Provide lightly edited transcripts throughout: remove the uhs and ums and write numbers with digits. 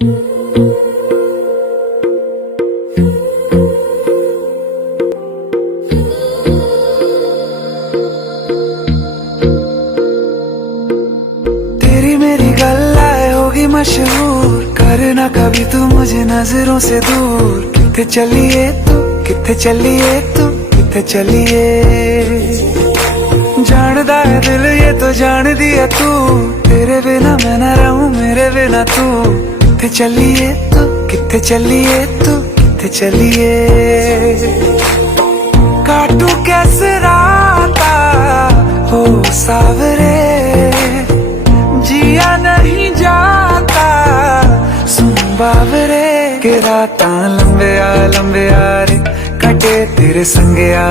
तेरी मेरी गल्लाए होगी मशहूर, करना कभी तू मुझे नजरों से दूर। किथे चलिए तू, किथे चलिए तू, किथे चलिए। जानदा है दिल ये तो जान दिया तू, तेरे बिना मैं न रहूं मेरे बिना तू। किथे चलिए तू, किथे चलिए तू, किथे चलिए। काटू कैसे राता हो सावरे, जिया नहीं जाता सुन बावरे। के रातां लंबे आ रे, कटे तेरे संगे आ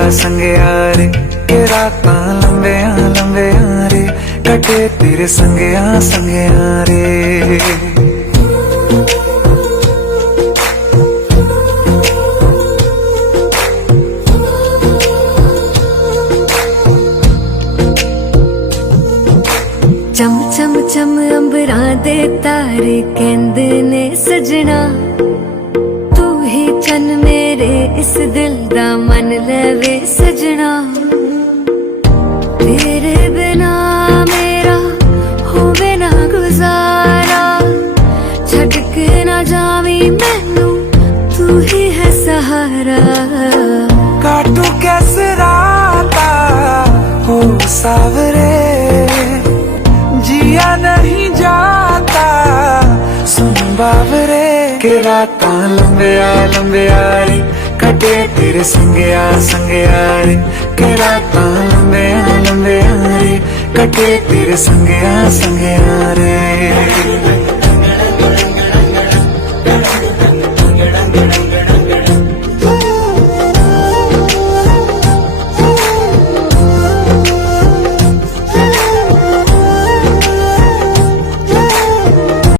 रे। के रातां लंबे आ रे, कटे तेरे संगे आ रे। चम चम चम अंबरां दे तारे कहंदे ने सजना, तू ही चन मेरे इस दिल दा मन लवे सजना। तेरे बिना मेरा होवे ना गुजारा, छड़ के ना जावी मैनू तू ही है सहारा। काटू कैसे राता हो सावरे, जिया नहीं जाता सुन बावरे। के रातां लंबे आ रे, कटे तेरे संगे आ रे। के रातां लंबे आ रे, कटे तेरे संगे आ रे।